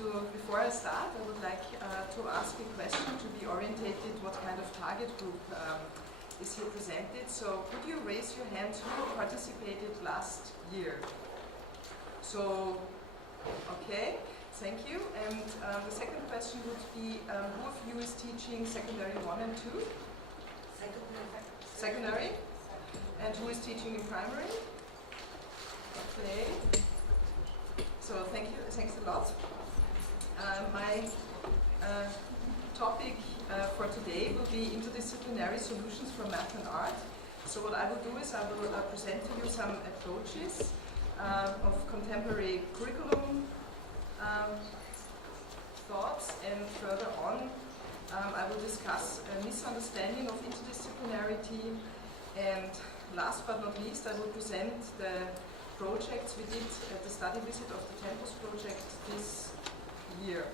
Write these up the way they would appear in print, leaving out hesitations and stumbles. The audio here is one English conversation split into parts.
Before I start, I would like to ask a question to be orientated what kind of target group is here presented. So could you raise your hand who participated last year? So, okay, thank you. And the second question would be, who of you is teaching secondary 1 and 2? Secondary? And who is teaching in primary? Okay. So thank you, thanks a lot. My topic for today will be interdisciplinary solutions for math and art. So what I will do is I will present to you some approaches of contemporary curriculum thoughts, and further on I will discuss a misunderstanding of interdisciplinarity, and last but not least I will present the projects we did at the study visit of the Tempus project this year.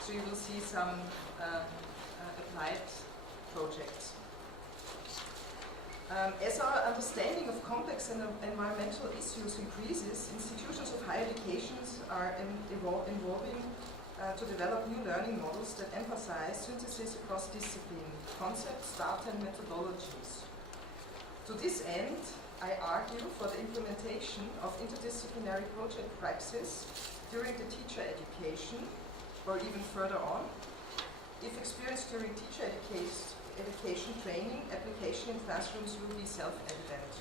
So you will see some applied projects. As our understanding of complex and environmental issues increases, institutions of higher education are evolving to develop new learning models that emphasize synthesis across discipline, concepts, data and methodologies. To this end, I argue for the implementation of interdisciplinary project praxis during the teacher education, or even further on, if experienced during teacher education training, application in classrooms will be self-evident.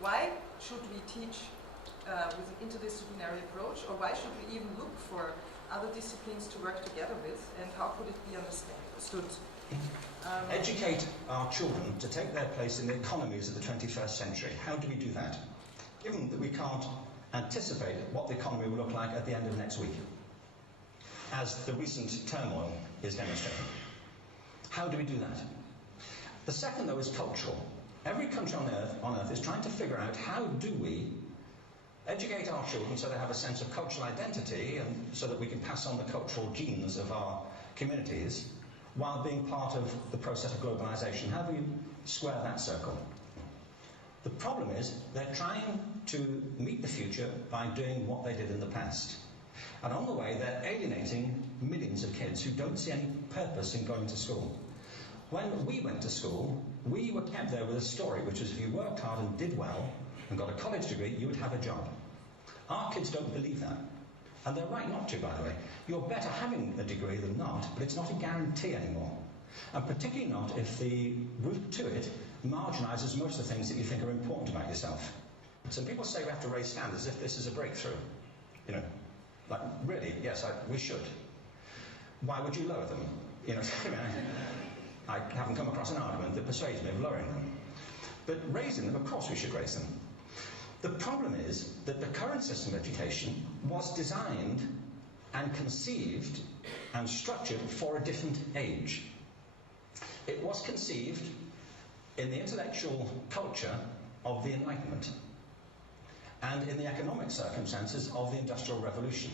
Why should we teach with an interdisciplinary approach, or why should we even look for other disciplines to work together with, and how could it be understood? Educate our children to take their place in the economies of the 21st century. How do we do that? Given that we can't anticipate what the economy will look like at the end of next week, as the recent turmoil is demonstrating. How do we do that? The second, though, is cultural. Every country on earth is trying to figure out how do we educate our children so they have a sense of cultural identity, and so that we can pass on the cultural genes of our communities, while being part of the process of globalization. How do we square that circle? The problem is they're trying to meet the future by doing what they did in the past. And on the way, they're alienating millions of kids who don't see any purpose in going to school. When we went to school, we were kept there with a story, which is if you worked hard and did well and got a college degree, you would have a job. Our kids don't believe that. And they're right not to, by the way. You're better having a degree than not, but it's not a guarantee anymore. And particularly not if the route to it marginalises most of the things that you think are important about yourself. So people say we have to raise standards as if this is a breakthrough. You know, like, really, yes, we should. Why would you lower them? You know, I haven't come across an argument that persuades me of lowering them. But raising them, of course we should raise them. The problem is that the current system of education was designed and conceived and structured for a different age. It was conceived in the intellectual culture of the Enlightenment and in the economic circumstances of the Industrial Revolution.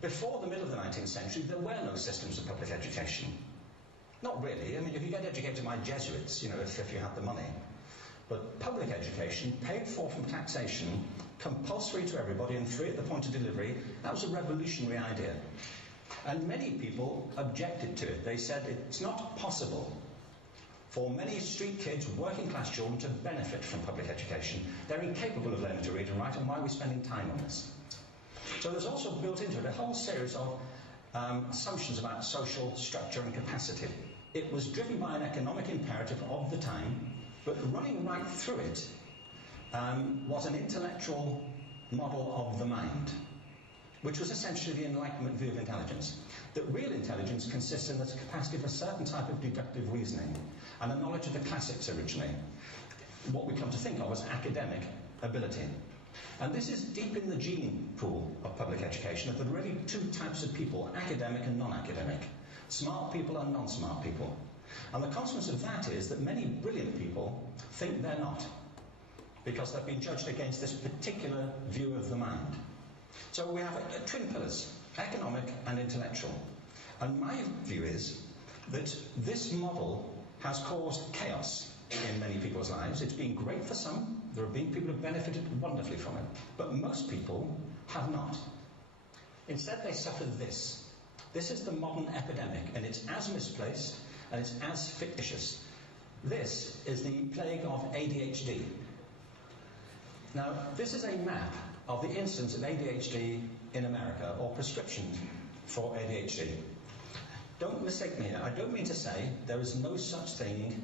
Before the middle of the 19th century, there were no systems of public education. Not really. I mean, you could get educated by Jesuits, you know, if you had the money. But public education, paid for from taxation, compulsory to everybody and free at the point of delivery, that was a revolutionary idea. And many people objected to it. They said it's not possible for many street kids, working class children, to benefit from public education. They're incapable of learning to read and write, and why are we spending time on this? So there's also built into it a whole series of assumptions about social structure and capacity. It was driven by an economic imperative of the time, but running right through it was an intellectual model of the mind, which was essentially the Enlightenment view of intelligence. That real intelligence consists in the capacity for a certain type of deductive reasoning and a knowledge of the classics originally, what we come to think of as academic ability. And this is deep in the gene pool of public education, that there are really two types of people, academic and non-academic, smart people and non-smart people. And the consequence of that is that many brilliant people think they're not, because they've been judged against this particular view of the mind. So we have twin pillars, economic and intellectual. And my view is that this model has caused chaos in many people's lives. It's been great for some. There have been people who have benefited wonderfully from it. But most people have not. Instead, they suffered this. This is the modern epidemic, and it's as misplaced and it's as fictitious. This is the plague of ADHD. Now, this is a map of the incidence of ADHD in America, or prescriptions for ADHD. Don't mistake me here. I don't mean to say there is no such thing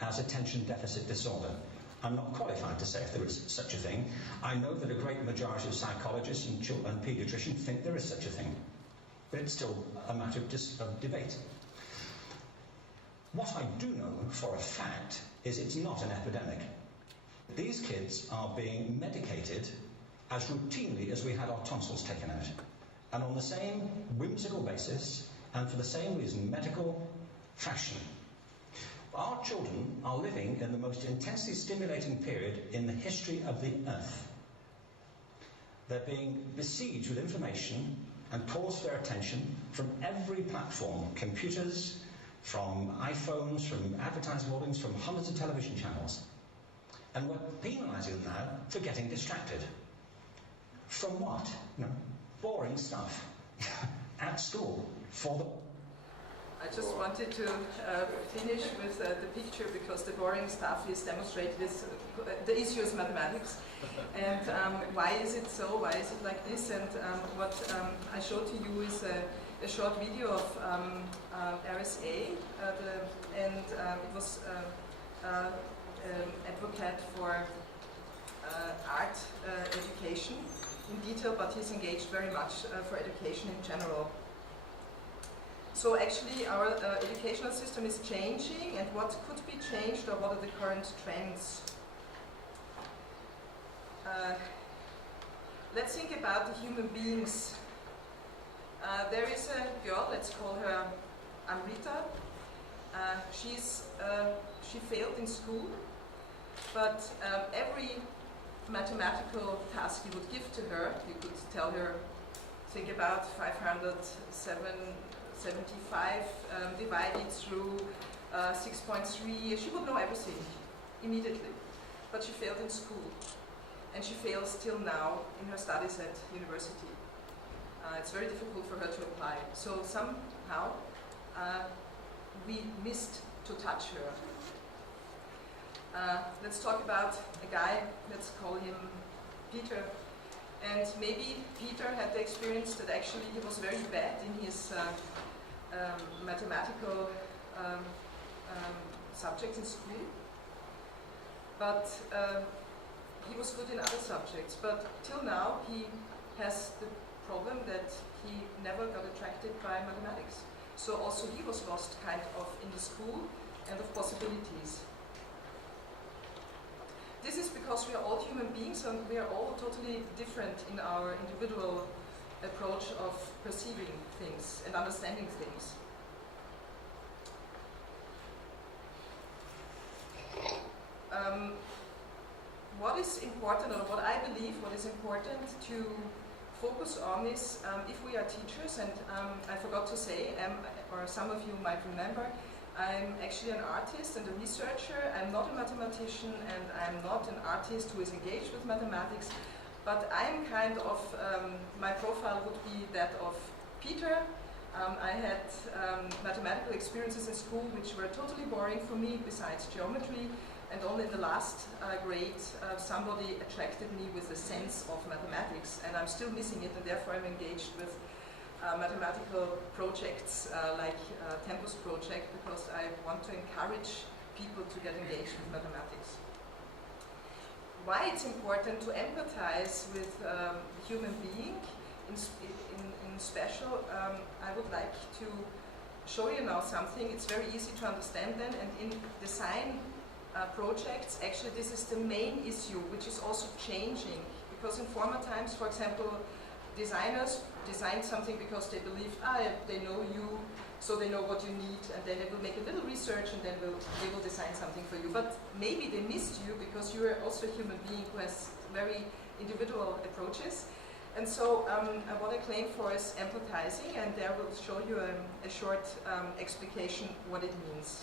as attention deficit disorder. I'm not qualified to say if there is such a thing. I know that a great majority of psychologists and paediatricians think there is such a thing. But it's still a matter of debate. What I do know for a fact is it's not an epidemic. These kids are being medicated as routinely as we had our tonsils taken out, and on the same whimsical basis and for the same reason, medical fashion. Our children are living in the most intensely stimulating period in the history of the earth. They're being besieged with information and calls for their attention from every platform, computers, from iPhones, from advertising audience, from hundreds of television channels. And we're penalising them now for getting distracted. From what? Boring stuff at school for the... I just wanted to finish with the picture, because the boring stuff is demonstrated with the issue is mathematics. And why is it so? Why is it like this? And what I showed to you is a short video of RSA, and it was advocate for art education in detail, but he's engaged very much for education in general. So actually our educational system is changing, and what could be changed, or what are the current trends? Let's think about the human beings. There is a girl, let's call her Amrita. She failed in school, but every mathematical task you would give to her, you could tell her, think about 575 divided through 6.3. She would know everything immediately, but she failed in school, and she fails till now in her studies at university. It's very difficult for her to apply. So somehow we missed to touch her. Let's talk about a guy, let's call him Peter. And maybe Peter had the experience that actually he was very bad in his mathematical subjects in school, but he was good in other subjects. But till now he has the problem that he never got attracted by mathematics. So also he was lost kind of in the school and of possibilities. This is because we are all human beings, and we are all totally different in our individual approach of perceiving things and understanding things. What is important, or what I believe what is important to focus on is, if we are teachers, and I forgot to say, or some of you might remember, I'm actually an artist and a researcher. I'm not a mathematician, and I'm not an artist who is engaged with mathematics, but I'm kind of, my profile would be that of Peter. I had mathematical experiences in school which were totally boring for me, besides geometry, and only in the last grade somebody attracted me with a sense of mathematics, and I'm still missing it, and therefore I'm engaged with mathematical projects like Tempus project, because I want to encourage people to get engaged with mathematics. Why it's important to empathize with the human being in special, I would like to show you now something. It's very easy to understand then, and in design projects, actually this is the main issue, which is also changing, because in former times, for example, designers designed something because they believed, they know you, so they know what you need, and then they will make a little research, and then they will design something for you. But maybe they missed you because you are also a human being who has very individual approaches. And so what I claim for is empathizing, and there will show you a short explication what it means.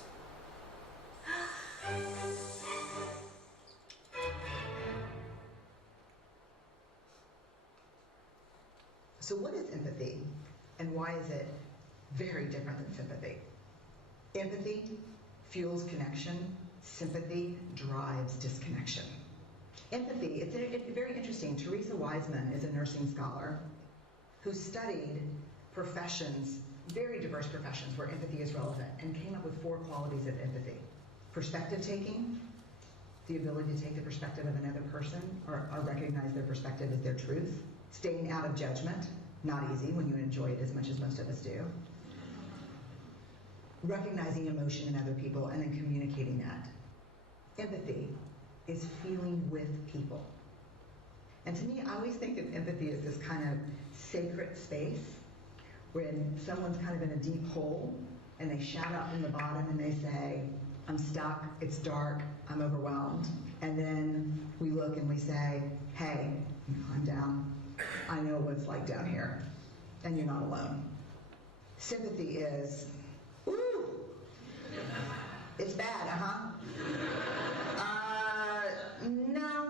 So what is empathy, and why is it very different than sympathy? Empathy fuels connection. Sympathy drives disconnection. Empathy, it's very interesting. Teresa Wiseman is a nursing scholar who studied professions, very diverse professions where empathy is relevant, and came up with 4 qualities of empathy. Perspective taking, the ability to take the perspective of another person or recognize their perspective as their truth. Staying out of judgment, not easy when you enjoy it as much as most of us do. Recognizing emotion in other people and then communicating that. Empathy is feeling with people. And to me, I always think of empathy as this kind of sacred space when someone's kind of in a deep hole and they shout out from the bottom and they say, I'm stuck, it's dark, I'm overwhelmed. And then we look and we say, hey, I'm down. I know what it's like down here, and you're not alone. Sympathy is, ooh, it's bad, no,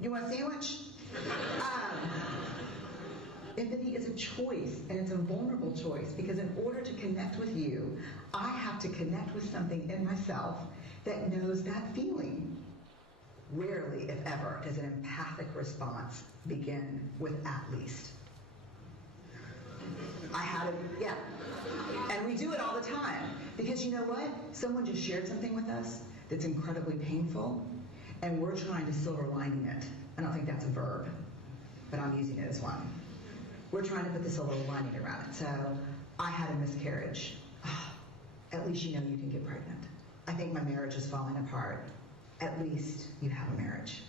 you want a sandwich? Empathy is a choice, and it's a vulnerable choice, because in order to connect with you, I have to connect with something in myself that knows that feeling. Rarely, if ever, does an empathic response begin with at least. I had it, yeah. And we do it all the time. Because you know what? Someone just shared something with us that's incredibly painful, and we're trying to silver lining it. I don't think that's a verb, but I'm using it as one. We're trying to put the silver lining around it. So, I had a miscarriage. Oh, at least you know you can get pregnant. I think my marriage is falling apart. At least you have a marriage.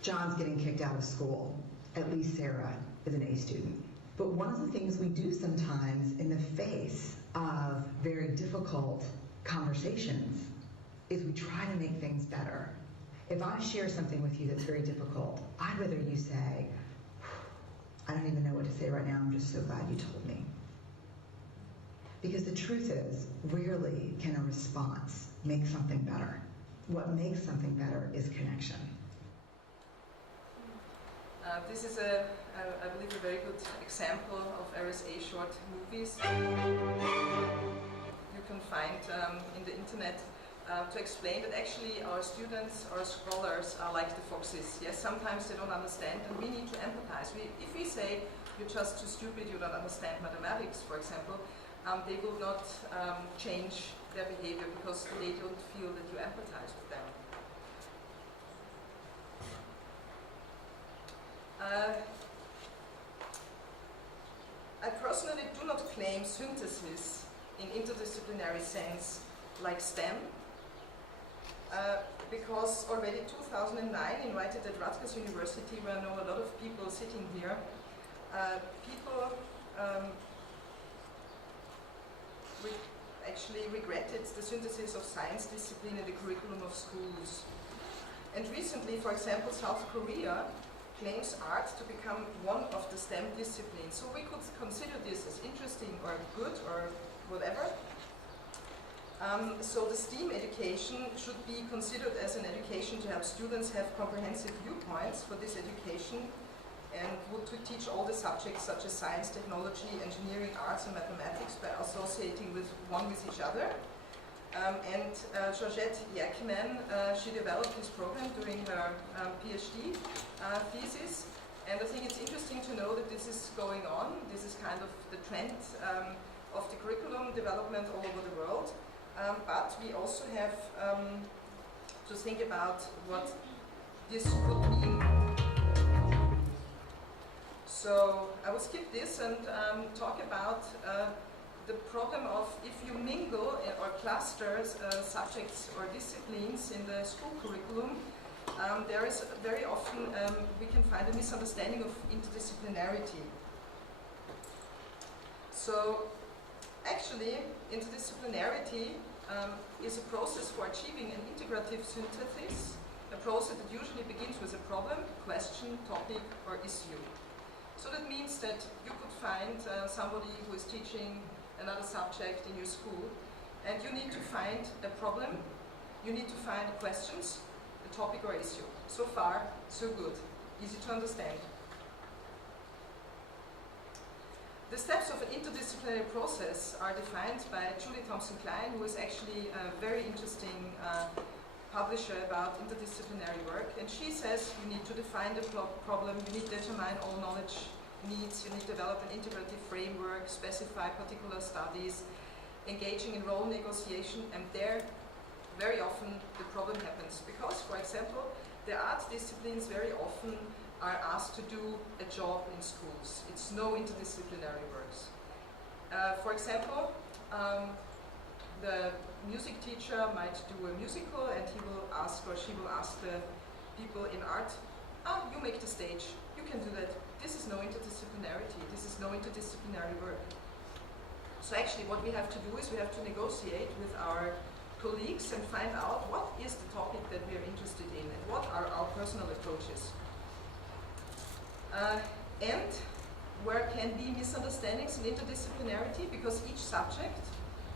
John's getting kicked out of school. At least Sarah is an A student. But one of the things we do sometimes in the face of very difficult conversations is we try to make things better. If I share something with you that's very difficult, I'd rather you say, I don't even know what to say right now, I'm just so glad you told me. Because the truth is, rarely can a response make something better. What makes something better is connection. This is, I believe, a very good example of RSA short movies. You can find in the internet to explain that actually our students, our scholars are like the foxes. Yes, sometimes they don't understand, and we need to empathize. If we say, you're just too stupid, you don't understand mathematics, for example, they will not change their behavior because they don't feel that you empathize with them. I personally do not claim synthesis in interdisciplinary sense like STEM, because already 2009, invited at Rutgers University, where I know a lot of people sitting here, people actually regretted the synthesis of science discipline in the curriculum of schools. And recently, for example, South Korea claims art to become one of the STEM disciplines. So we could consider this as interesting or good or whatever. So the STEAM education should be considered as an education to help students have comprehensive viewpoints for this education, and would to teach all the subjects such as science, technology, engineering, arts, and mathematics by associating with each other. Georgette Yakman, she developed this program during her PhD thesis, and I think it's interesting to know that this is going on. This is kind of the trend of the curriculum development all over the world, but we also have to think about what this could mean. So I will skip this and talk about the problem of if you mingle or cluster subjects or disciplines in the school curriculum, there is very often we can find a misunderstanding of interdisciplinarity. So actually, interdisciplinarity is a process for achieving an integrative synthesis, a process that usually begins with a problem, question, topic, or issue. So that means that you could find somebody who is teaching another subject in your school, and you need to find a problem, you need to find questions, a topic or issue. So far, so good. Easy to understand. The steps of an interdisciplinary process are defined by Julie Thompson-Klein, who is actually a very interesting publisher about interdisciplinary work. And she says you need to define the problem, you need to determine all knowledge needs, you need to develop an integrative framework, specify particular studies, engaging in role negotiation, and there very often the problem happens. Because, for example, the art disciplines very often are asked to do a job in schools. It's no interdisciplinary works. For example, the music teacher might do a musical and he will ask or she will ask the people in art, you make the stage, you can do that. This is no interdisciplinarity, this is no interdisciplinary work. So actually what we have to do is we have to negotiate with our colleagues and find out what is the topic that we are interested in and what are our personal approaches. And where can be misunderstandings in interdisciplinarity, because each subject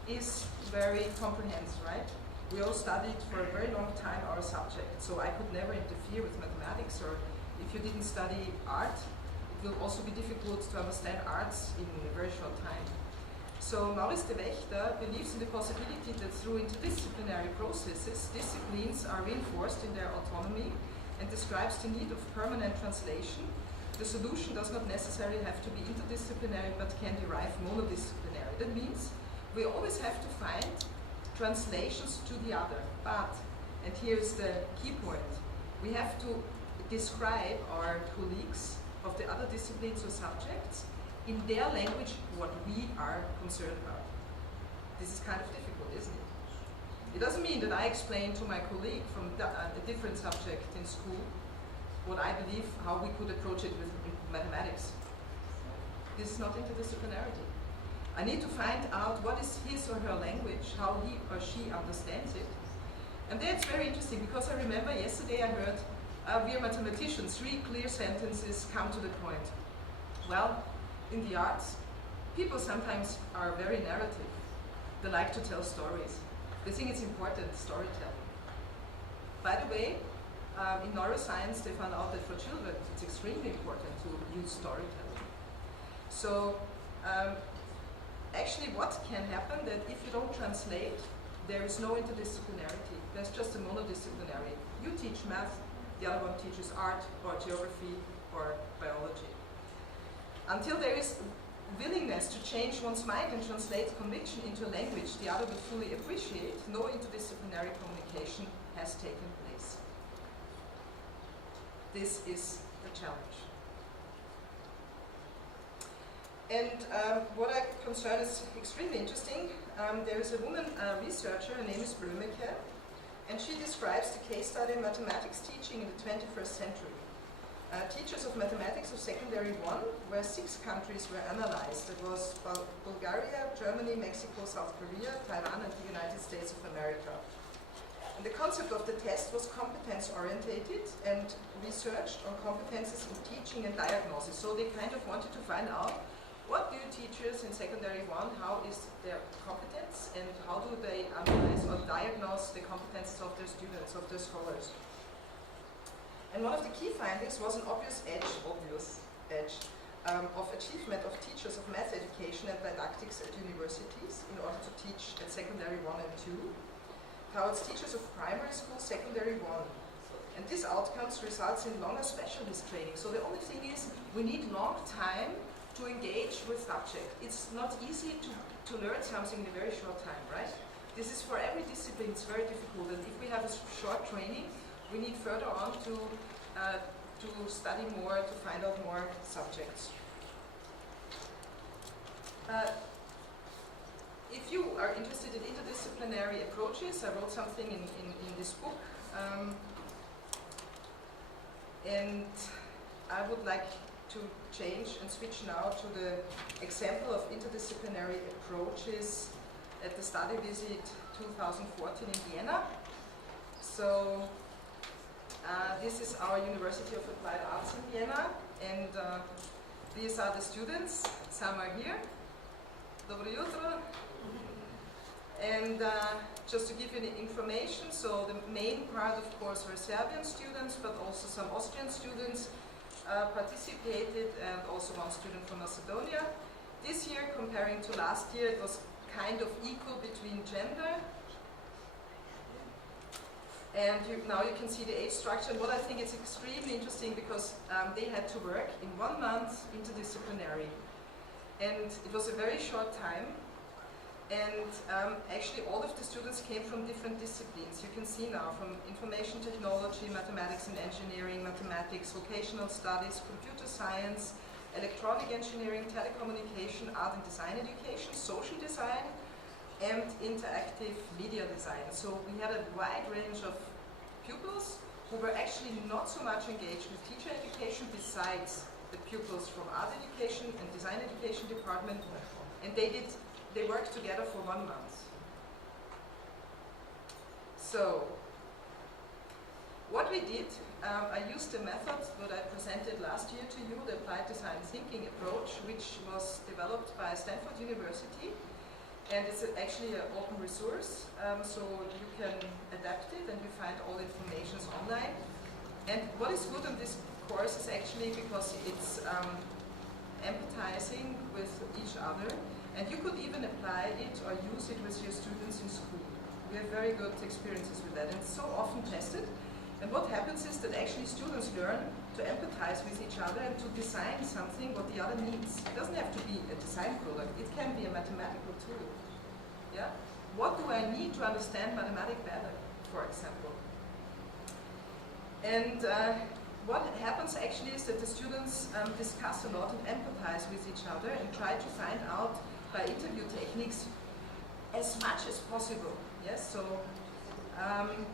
is very comprehensive, right? We all studied for a very long time our subject, so I could never interfere with mathematics, or if you didn't study art, it will also be difficult to understand arts in a very short time. So Maurice de Wächter believes in the possibility that through interdisciplinary processes, disciplines are reinforced in their autonomy, and describes the need of permanent translation. The solution does not necessarily have to be interdisciplinary, but can derive monodisciplinary. That means we always have to find translations to the other. But, and here's the key point, we have to describe our colleagues of the other disciplines or subjects in their language what we are concerned about. This is kind of difficult, isn't it? It doesn't mean that I explain to my colleague from a different subject in school what I believe, how we could approach it with mathematics. This is not interdisciplinarity. I need to find out what is his or her language, how he or she understands it. And that's very interesting, because I remember yesterday I heard, we are mathematicians, 3 clear sentences, come to the point. Well, in the arts, people sometimes are very narrative. They like to tell stories. They think it's important, storytelling. By the way, in neuroscience, they found out that for children, it's extremely important to use storytelling. So, actually what can happen that if you don't translate, there is no interdisciplinarity. There's just a monodisciplinary. You teach math, the other one teaches art, or geography, or biology. Until there is willingness to change one's mind and translate conviction into a language the other will fully appreciate, no interdisciplinary communication has taken place. This is the challenge. And what I concern is extremely interesting. There is a woman researcher, her name is Blömeke, and she describes the case study mathematics teaching in the 21st century. Teachers of mathematics of secondary 1, where 6 countries were analyzed. It was Bulgaria, Germany, Mexico, South Korea, Taiwan, and the United States of America. And the concept of the test was competence-orientated and researched on competences in teaching and diagnosis. So they kind of wanted to find out, what do teachers in secondary 1, how is their competence, and how do they analyze or diagnose the competences of their students, of their scholars. And one of the key findings was an obvious edge of achievement of teachers of math education and didactics at universities in order to teach at secondary 1 and 2, towards teachers of primary school, secondary 1. And this outcomes results in longer specialist training. So the only thing is, we need long time to engage with subject. It's not easy to learn something in a very short time, right? This is for every discipline, it's very difficult. And if we have a short training, we need further on to study more, to find out more subjects. If you are interested in interdisciplinary approaches, I wrote something in this book. And I would like to change and switch now to the example of interdisciplinary approaches at the study visit 2014 in Vienna. So this is our University of Applied Arts in Vienna, and these are the students. Some are here. Dobro jutro. And just to give you the information, so the main part, of course, were Serbian students, but also some Austrian students participated, and also one student from Macedonia. This year, comparing to last year, it was kind of equal between gender. And now you can see the age structure. And what I think is extremely interesting, because they had to work in 1 month interdisciplinary. And it was a very short time. And actually all of the students came from different disciplines. You can see now from information technology, mathematics and engineering, mathematics, vocational studies, computer science, electronic engineering, telecommunication, art and design education, social design, and interactive media design. So we had a wide range of pupils who were actually not so much engaged with teacher education besides the pupils from art education and design education department, and they worked together for 1 month. So, what we did, I used the method that I presented last year to you, the applied design thinking approach, which was developed by Stanford University, and it's actually an open resource, so you can adapt it and you find all the information online. And what is good on this course is actually because it's empathizing with each other, and you could even apply it or use it with your students in school. We have very good experiences with that, and it's so often tested. And what happens is that actually students learn to empathize with each other and to design something what the other needs. It doesn't have to be a design product, it can be a mathematical tool. Yeah? What do I need to understand mathematics better, for example? And what happens actually is that the students discuss a lot and empathize with each other and try to find out by interview techniques as much as possible. Yes, so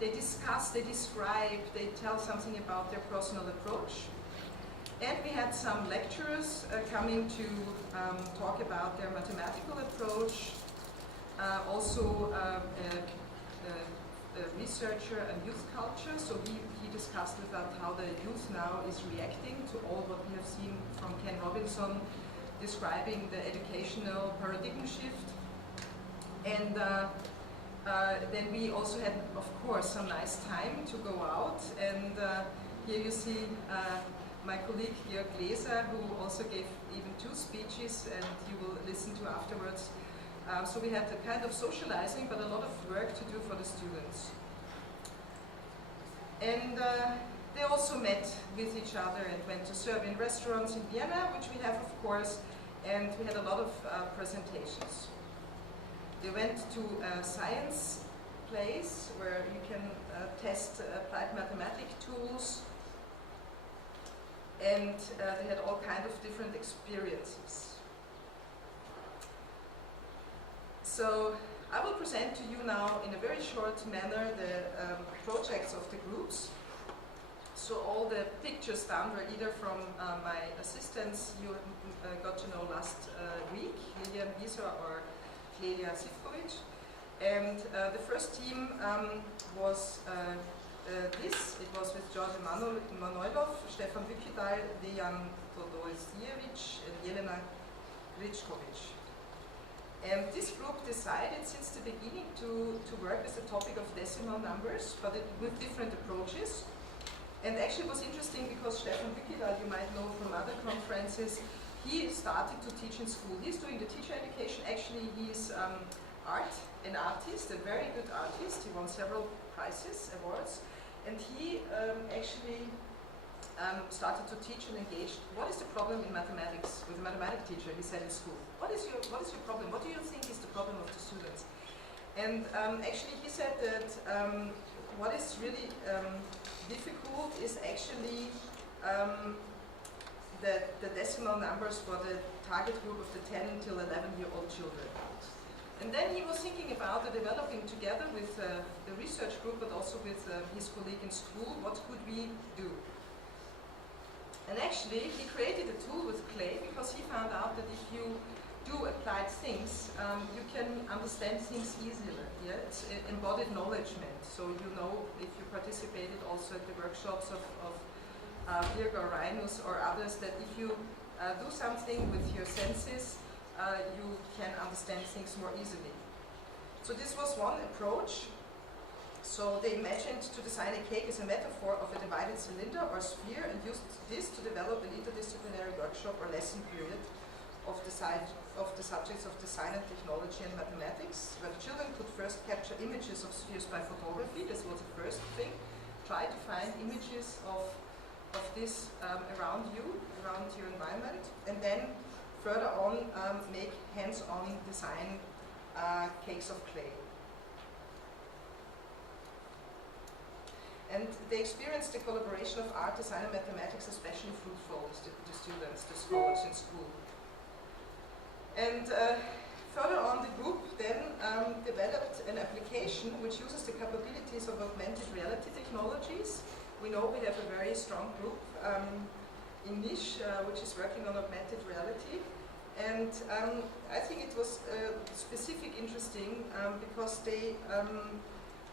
they discuss, they describe, they tell something about their personal approach. And we had some lecturers coming to talk about their mathematical approach. Also a researcher and youth culture, so he discussed about how the youth now is reacting to all what we have seen from Ken Robinson, describing the educational paradigm shift. And then we also had, of course, some nice time to go out. And here you see my colleague Jörg Leser, who also gave even 2 speeches, and you will listen to afterwards. So we had a kind of socializing, but a lot of work to do for the students. And they also met with each other and went to Serbian restaurants in Vienna, which we have, of course, and we had a lot of presentations. They went to a science place where you can test applied mathematics tools, and they had all kinds of different experiences. So I will present to you now in a very short manner the projects of the groups. So all the pictures down were either from my assistants you got to know last week, Lilian Wieser or Clelia Sivkovic. And the first team was this. It was with George Manoilov, Stefan Vukidal, Dejan Todosiewicz, and Jelena Grichkovic. And this group decided since the beginning to work with the topic of decimal numbers, but with different approaches. And actually it was interesting because Stefan Vukidal, you might know from other conferences, he started to teach in school. He's doing the teacher education. Actually, he's an artist, a very good artist. He won several prizes, awards. And he actually started to teach and engage. What is the problem in mathematics with a mathematics teacher? He said in school. What is your problem? What do you think is the problem of the students? And actually, he said that what is really difficult is actually the decimal numbers for the target group of the 10 till 11-year-old children. And then he was thinking about developing together with the research group, but also with his colleague in school, what could we do? And actually, he created a tool with clay because he found out that if you do applied things, you can understand things easier. Yeah? It's embodied knowledgement. So you know, if you participated also at the workshops of Birger or Reinus or others, that if you do something with your senses, you can understand things more easily. So this was one approach. So they imagined to design a cake as a metaphor of a divided cylinder or sphere and used this to develop an interdisciplinary workshop or lesson period of the subjects of design and technology and mathematics, where the children could first capture images of spheres by photography. This was the first thing. Try to find images of this around you, around your environment, and then further on make hands-on design cakes of clay. And they experienced the collaboration of art, design and mathematics especially fruitful, the students, the scholars in school. And further on, the group then developed an application which uses the capabilities of augmented reality technologies. We know we have a very strong group in Niche which is working on augmented reality. And I think it was specific interesting because they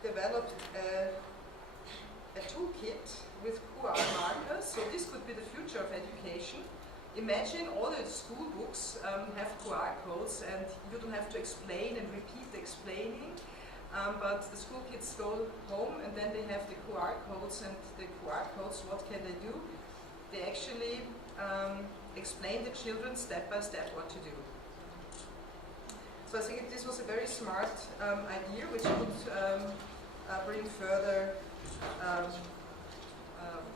developed a toolkit with QR markers. So this could be the future of education. Imagine all the school books have QR codes and you don't have to explain and repeat the explaining, but the school kids go home and then they have the QR codes, and the QR codes, what can they do? They actually explain the children step by step what to do. So I think this was a very smart idea which could bring further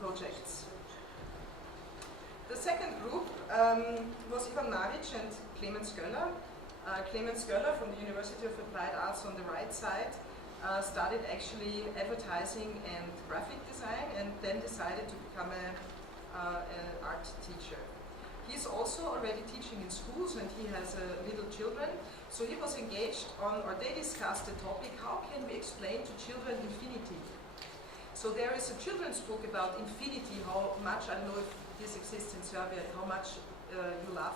projects. The second group was Ivan Maric and Clemens Göller. Clemens Göller from the University of Applied Arts on the right side started actually advertising and graphic design and then decided to become an art teacher. He's also already teaching in schools and he has little children. So he was engaged on, or they discussed the topic, how can we explain to children infinity? So there is a children's book about infinity, how much, I don't know if this exists in Serbia, how much you love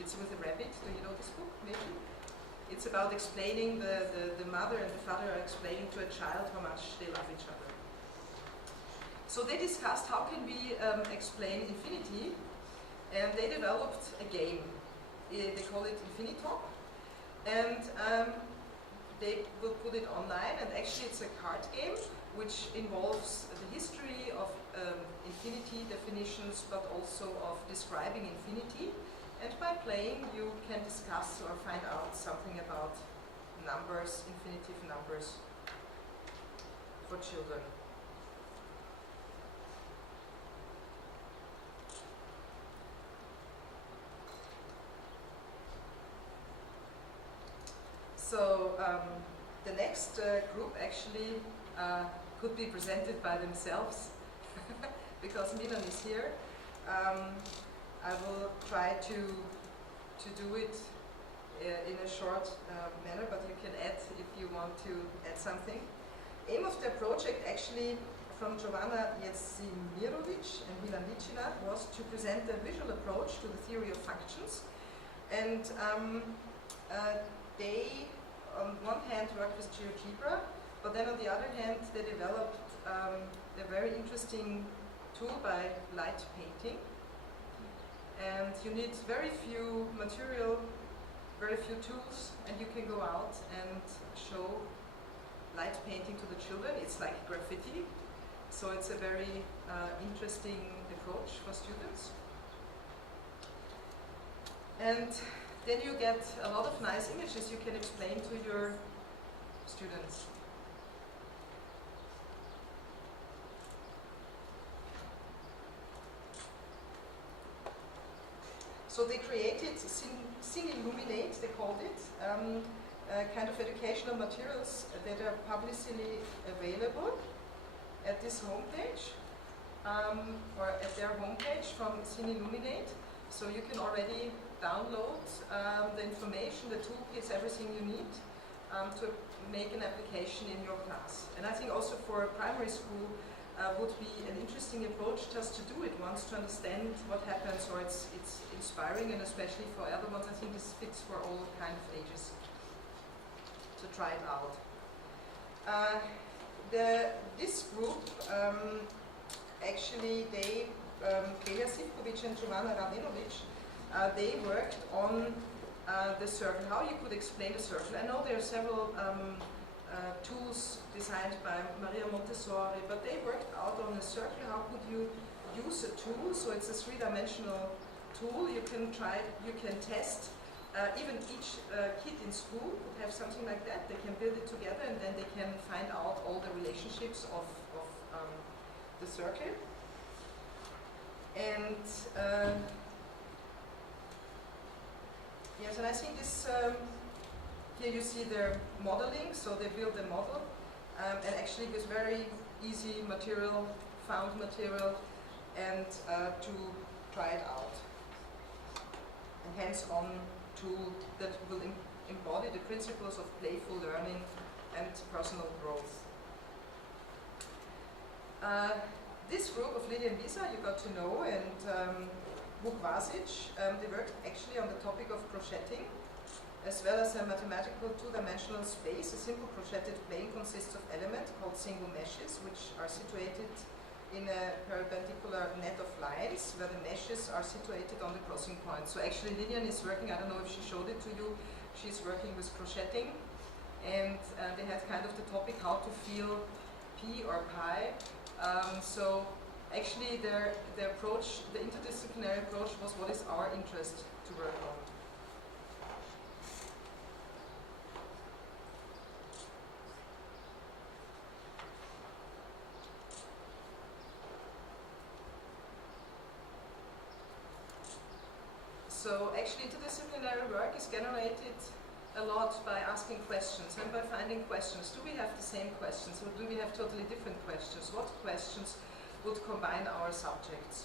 it's with a rabbit, do you know this book, maybe? It's about explaining, the mother and the father are explaining to a child how much they love each other. So they discussed how can we explain infinity, and they developed a game. They call it Infinitalk, and they will put it online, and actually it's a card game which involves the history of infinity definitions, but also of describing infinity. And by playing, you can discuss or find out something about numbers, infinitive numbers for children. So the next group actually could be presented by themselves because Milan is here. I will try to do it in a short manner, but you can add if you want to add something. Aim of the project actually from Jovana Jezimirovic and Milan Vicina was to present a visual approach to the theory of functions. And they on one hand worked with GeoGebra, but then on the other hand they developed a very interesting tool by light painting. And you need very few material, very few tools, and you can go out and show light painting to the children. It's like graffiti, so it's a very interesting approach for students. And then you get a lot of nice images you can explain to your students. So they created Illuminate, they called it, kind of educational materials that are publicly available at this homepage, or at their homepage from Illuminate. So you can already download the information, the toolkits, everything you need to make an application in your class. And I think also for primary school would be an interesting approach just to do it once, to understand what happens, or it's inspiring, and especially for other ones, I think this fits for all kind of ages to try it out. This group, actually they, Kelja Sivkovic and Jovana Radinovic, they worked on the circle, how you could explain the circle. I know there are several tools designed by Maria Montessori, but they worked out on a circle. How could you use a tool? So it's a three-dimensional tool. You can test. Even each kid in school would have something like that. They can build it together, and then they can find out all the relationships of the circle. And yes, and I think this. Here you see their modeling, so they build a model, and actually with very easy material, found material, and to try it out. A hands-on tool that will embody the principles of playful learning and personal growth. This group of Lydia and Lisa you got to know, and Vukovacic, they worked actually on the topic of crocheting, as well as a mathematical two-dimensional space. A simple crocheted plane consists of elements called single meshes, which are situated in a perpendicular net of lines, where the meshes are situated on the crossing point. So actually Lilian is working, I don't know if she showed it to you, she's working with crocheting, and they had kind of the topic how to feel P or pi. So actually the approach, the interdisciplinary approach was what is our interest to work on. So actually interdisciplinary work is generated a lot by asking questions and by finding questions. Do we have the same questions, or do we have totally different questions? What questions would combine our subjects?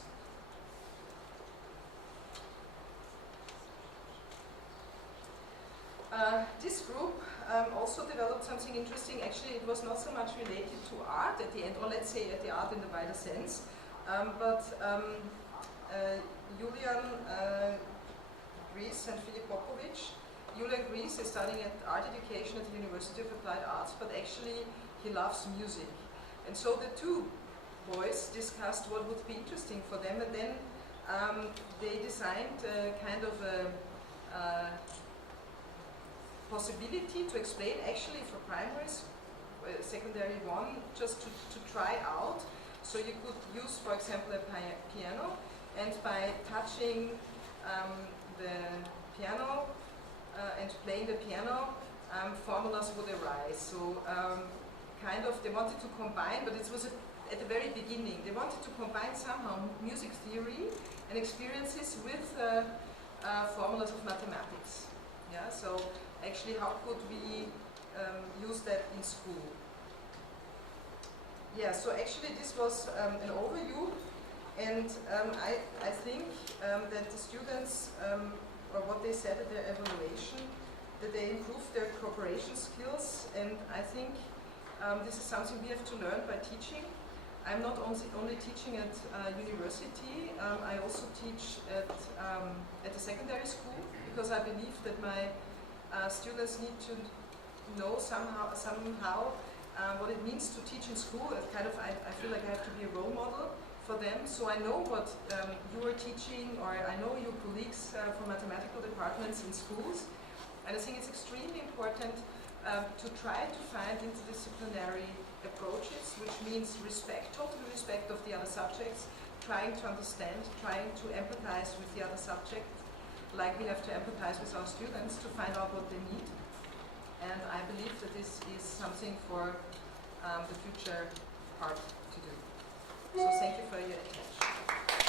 This group also developed something interesting. Actually, it was not so much related to art at the end, or let's say at the art in the wider sense, but Julian Gries and Filip Popovic. Julian Gries is studying at art education at the University of Applied Arts, but actually he loves music. And so the two boys discussed what would be interesting for them, and then they designed kind of a possibility to explain actually for primaries, secondary one, just to try out. So you could use, for example, a piano, and by touching the piano and playing the piano, formulas would arise. So kind of they wanted to combine, but it was at the very beginning, they wanted to combine somehow music theory and experiences with formulas of mathematics. Yeah, so actually how could we use that in school? Yeah, so actually this was an overview, and I think that the students, or what they said at their evaluation, that they improved their cooperation skills, and I think this is something we have to learn by teaching. I'm not only teaching at university, I also teach at the secondary school, because I believe that my students need to know somehow what it means to teach in school. I feel like I have to be a role model for them, so I know what you are teaching, or I know your colleagues from mathematical departments in schools, and I think it's extremely important to try to find interdisciplinary approaches, which means total respect of the other subjects, trying to understand, trying to empathize with the other subject, like we have to empathize with our students to find out what they need. And I believe that this is something for the future part to do. So thank you for your attention.